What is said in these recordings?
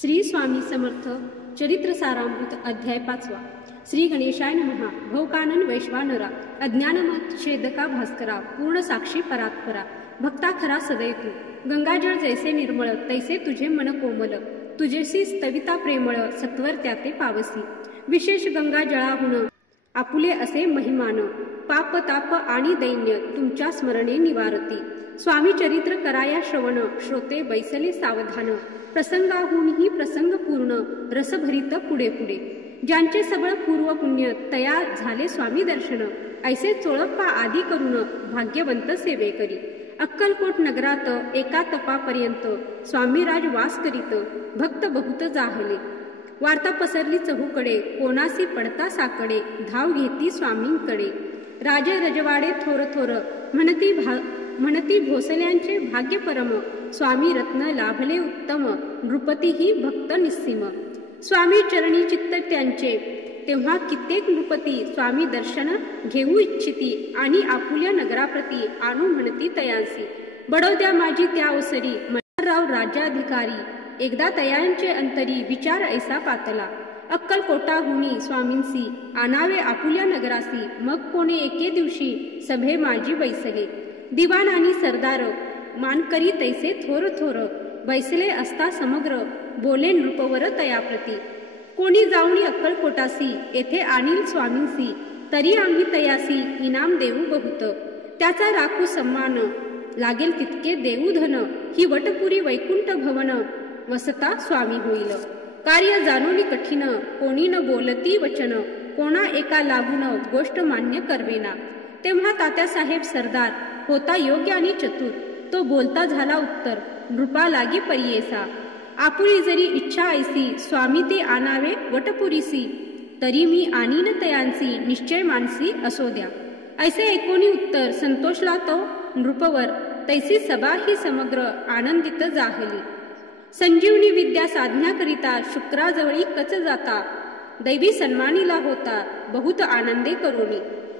श्री स्वामी समर्थ चरित्र सारामृत अध्याय 5। श्री गणेशाय नमः। भवकानन वैश्वानरा अज्ञानमत छेदका भास्करा पूर्ण साक्षी परात्परा भक्ता खरा सदैव तू गंगाजळ जैसे निर्मळ तैसे तुझे मन कोमल तुझेसी स्तविता प्रेमळ सत्वर त्याते पावसी विशेष गंगा जळाहुन आपुले असे महिमान पाप ताप आणि दैन्य तुमच्या स्मरणे निवारती स्वामी चरित्र कराया श्रवण श्रोते बैसले सावधान प्रसंगाहूनही प्रसंग पूर्ण रसभरित पुढे पुढे ज्यांचे सबळ पूर्व पुण्य तया झाले स्वामी दर्शन ऐसे चोळप्पा आदी करून भाग्यवंत सेवे करी अक्कलकोट नगरात एका तपापर्यंत स्वामीराज वास करीत भक्त बहुत जाहले वार्ता पसरली चहूकडे कोणासी पडता साकडे धाव घेती स्वामींकडे राजे रजवाडे थोर थोर म्हणती भोसल्यांचे भाग्य परम स्वामी रत्न लाभले उत्तम नृपतीही भक्त निस्सीम स्वामी चरणी चित्त त्यांचे तेव्हा कित्येक नृपती स्वामी दर्शन घेऊ इच्छिती आणि आपुल्या नगराप्रती आणू म्हणती तयांसी बडोद्या माझी त्या ओसरी मल्हारराव राज्याधिकारी एकदा तयांचे अंतरी विचार ऐसा पातला अक्कलकोटाहुनी स्वामींसी आनावे आपुल्या नगरासी मग कोणे एके दिवशी सभे माझी बैसले दिवाण आणि सरदार मानकरी तैसे थोर थोर बैसले असता समग्र बोले नृपवर तयाप्रती कोणी जाऊनी अक्कलकोटासी येथे आणील स्वामींसी तरी आम्ही तयासी इनाम देऊ बहुत त्याचा राखू सन्मान लागेल तितके देऊ धन ही वटपुरी वैकुंठ भवन वसता स्वामी होईल कार्य जाणूनी कठीण कोणी न बोलती वचन कोणा एका लागून गोष्ट मान्य करवेना तेव्हा तात्यासाहेब सरदार होता योग्य आणि चतुर तो बोलता झाला उत्तर नृपा लागी परियेसा आपुली जरी इच्छा ऐसी स्वामी ते आणावे वटपुरीसी तरी मी आणीन तयांसी निश्चय मानसी असो द्या ऐसे ऐकोनी उत्तर संतोषला तो नृपवर तैसी सभा ही समग्र आनंदित जाहली संजीवनी विद्या साधण्याकरिता शुक्राजवळी कच जाता दैवी सन्मानीला होता बहुत आनंदे करोनी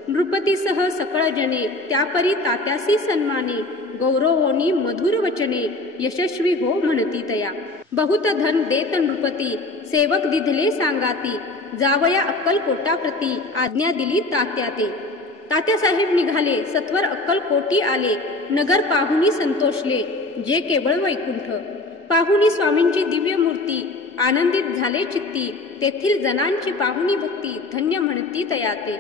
नृपतीसह सकळ जने त्यापरी तात्यासी सन्माने गौरवोनी मधुर वचने यशस्वी हो म्हणती तया बहुत धन देत नृपती सेवक दिधले सांगाती जावया अक्कलकोटाप्रती आज्ञा दिली तात्यासाहेब निघाले सत्वर अक्कलकोटी आले नगर पाहुनी संतोषले जे केवळ वैकुंठ पाहुनी स्वामींची दिव्य मूर्ती आनंदित झाले चित्ती तेथील जनांची पाहुनी भक्ती धन्य म्हणती तयाते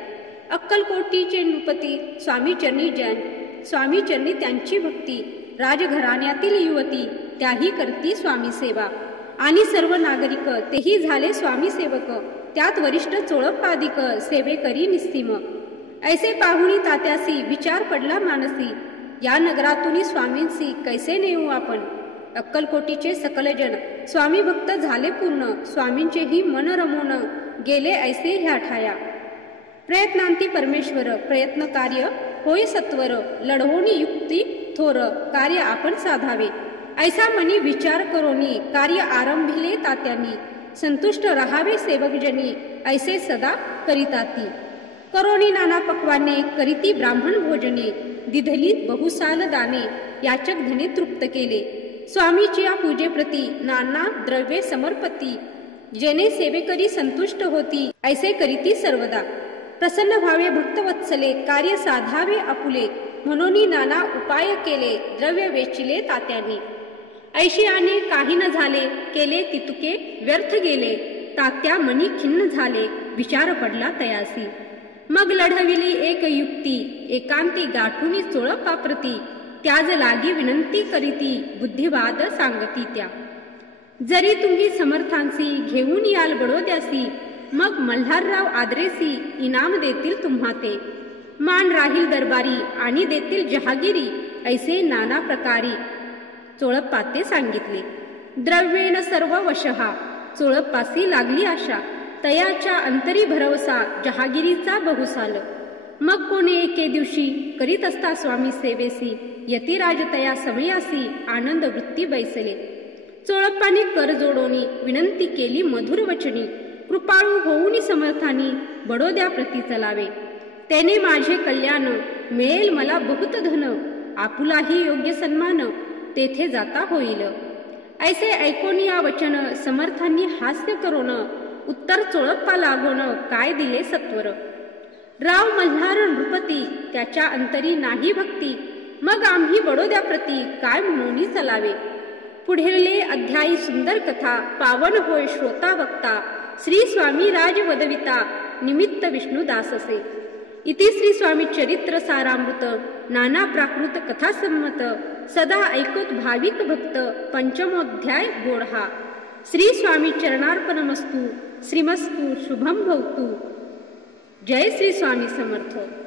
अक्कलकोटीचे नृपती स्वामी चरणी त्यांची भक्ती राजघराण्यातील युवती त्याही करती स्वामी सेवा आणि सर्व नागरिक तेही झाले स्वामी सेवक त्यात वरिष्ठ चोळप्पादिक सेवे करी निस्सीम ऐसे पाहुणी तात्यासी विचार पडला मानसी या नगरातून स्वामींसी कैसे नेऊ आपण अक्कलकोटीचे सकलजन स्वामी भक्त झाले पूर्ण स्वामींचेही मन रमून गेले ऐसे ह्या ठाया प्रयत्नांती परमेश्वर प्रयत्न कार्य होय सत्वर लढवोनी युक्ती थोर कार्य आपण साधावे ऐसा मनी विचार करोनी कार्य आरंभिले तात्यांनी संतुष्ट रहावे सेवकजनी ऐसे सदा करिताती करोनी नाना पक्वाने करीती ब्राह्मण भोजने दिधली बहुसाल दाने याचक धने तृप्त केले स्वामीची या पूजेप्रती नाना द्रव्ये समर्पती जेने सेवेकरी संतुष्ट होती ऐसे करीती सर्वदा प्रसन्न भावे भक्तवत्सले कार्य साधावे आपुले म्हणून नाना उपाय केले द्रव्य वेचिले तात्यांनी ऐशी आणि काही न झाले केले तितुके व्यर्थ गेले तात्या मनी खिन्न झाले विचार पडला तयासी मग लढविली एक युक्ती एकांती गाठुनी चोळप्पाप्रती त्याज लागी विनंती करीती बुद्धिवाद सांगती त्या जरी तुम्ही समर्थांसी घेऊन याल बडोद्यासी मग मल्हारराव आदरेसी इनाम देतील तुम्हा ते मान राहील दरबारी आणि देतील जहागिरी ऐसे नाना प्रकारी चोळप्पाते सांगितले द्रव्येन सर्व वशहा चोळप्पासी लागली आशा तयाच्या अंतरी भरवसा जहागिरीचा बहुसाल मग कोणे एके दिवशी करीत असता स्वामी सेवेसी यतिराज तया समयासी आनंद वृत्ती बैसले चोळप्पाने कर जोडोनी विनंती केली मधुर वचनी कृपाळू होऊनी समर्थानी बडोद्या प्रती चलावे त्याने माझे कल्याण मिळेल मला बहुत धन आपुलाही योग्य सन्मान तेथे जाता होईल ऐसे ऐकून या वचन समर्थांनी हास्य करून उत्तर चोळप्पा लागून काय दिले सत्वर. राव मल्हार नृपती त्याच्या अंतरी नाही भक्ती, मग आम्ही बडोद्या प्रती काय म्हणून चलावे. पुढील अध्यायी सुंदर कथा पावन होय श्रोता वक्ता, श्री स्वामी राज वदविता निमित्त विष्णुदास असे. इति श्री स्वामी चरित्र सारामृत नाना प्राकृत कथा संमत, सदा ऐकत भाविक भक्त पंचमोध्याय गोढा. श्री स्वामी चरणार्पणमस्तु. श्रीमस्तु शुभम भवतु. जय श्री स्वामी समर्थ.